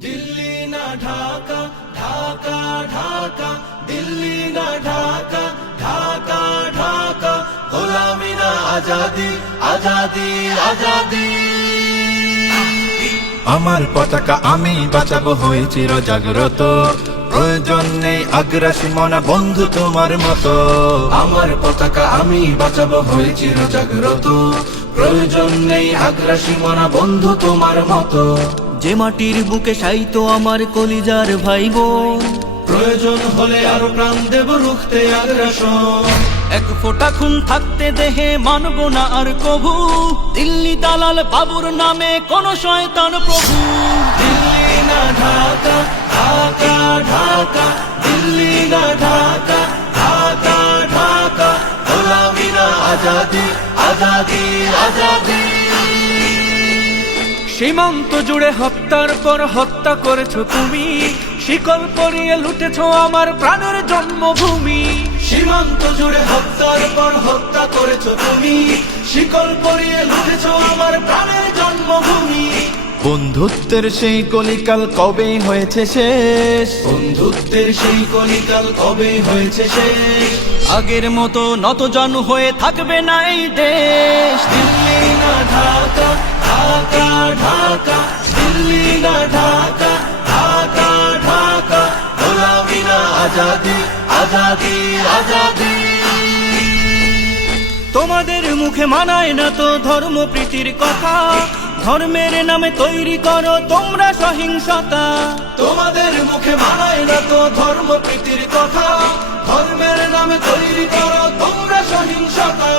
দিল্লি না ঢাকা, ঢাকা ঢাকা, দিল্লি না ঢাকা, ঢাকা ঢাকা, গোলামি না আজাদি, আজাদি আজাদি। আমার পতাকা আমি বাঁচাবো, হয়ে চির জাগ্রত, প্রয়োজন নেই আগ্রাসী মনা বন্ধু তোমার মতো। আমার পতাকা আমি বাঁচাবো, হয়ে চির জাগ্রত, প্রয়োজন নেই আগ্রাসী মনা বন্ধু তোমার মতো। যে মাটির বুকে সাইতো আমার কলিজার ভাই বোন, প্রয়োজন হলে আরো প্রাণ দেব রুখতে আগ্রাসন। এক ফোঁটা খুন থাকতে দেহে মানব না আর কভু, দিল্লি দালাল বাবুর নামে কোন শয়তান প্রভু। দিল্লি না ঢাকা, ঢাকা ঢাকা, দিল্লি না ঢাকা, ঢাকা ঢাকা, গোলামি না আজাদি, আজাদি আজাদি। সীমান্ত জুড়ে হত্যার পর হত্যা করেছো তুমি, শিকল পরিয়ে লুটেছো আমার প্রাণের জন্মভূমি। সীমান্ত জুড়ে হত্যার পর হত্যা করেছো তুমি, শিকল পরিয়ে লুটেছো আমার প্রাণের জন্মভূমি। বন্ধুত্বের সেই কলিকাল কবে হয়েছে শেষ, বন্ধুত্বের সেই কলিকাল কবে হয়েছে শেষ। আগের মতো নতজানু হয়ে থাকবে না এই দেশ। দিল্লি না ঢাকা, ঢাকা ঢাকা, দিল্লি না ঢাকা, ঢাকা ঢাকা, গোলামি না আজাদি, আজাদি আজাদি। তোমাদের মুখে মানায় না তো ধর্ম প্রীতির কথা, ধর্মের নামে তৈরি করো তোমরা সহিংসতা। তোমাদের মুখে মানায় না তো ধর্ম প্রীতির কথা, ধর্মের নামে তৈরি করো তোমরা সহিংসতা।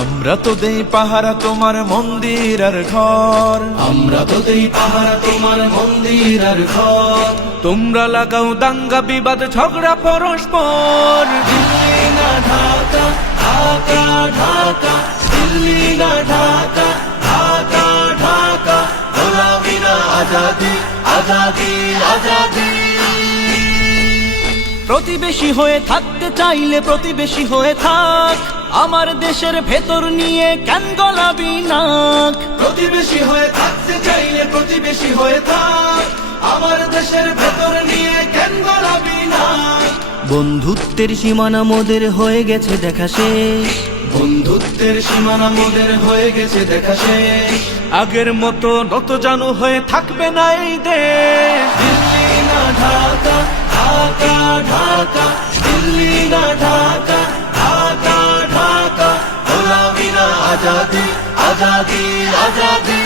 আমরা তো দেই পাহারা তোমার মন্দির আর ঘর, আমরা তো দেই পাহারা তোমার মন্দির আর ঘর। তোমরা লাগাও দাঙ্গা বিবাদ ঝগড়া পরস্পর। দিল্লি না ঢাকা, ঢাকা ঢাকা, দিল্লি না ঢাকা, ঢাকা ঢাকা, গোলামি না আজাদি, আজাদি আজাদি। প্রতিবেশী হয়ে থাকতে চাইলে প্রতিবেশী হয়ে থাক, আমার দেশের ভেতর নিয়ে কেন গলাবি নাক। প্রতিবেশী হয়ে থাকতে চাইলে প্রতিবেশী হয়ে থাক, আমার দেশের ভেতর নিয়ে কেন গলাবি না। বন্ধুত্বের সীমানা মোদের হয়ে গেছে দেখা শেষ, বন্ধুত্বের সীমানা মোদের হয়ে গেছে দেখা শেষ। আগের মতো নতজানু হয়ে থাকবে না এই দেশ। দিল্লি না ঢাকা, ঢাকা ঢাকা, দিল্লি না ঢাকা, ঢাকা ঢাকা, গোলামি না আজাদি, আজাদি আজাদি।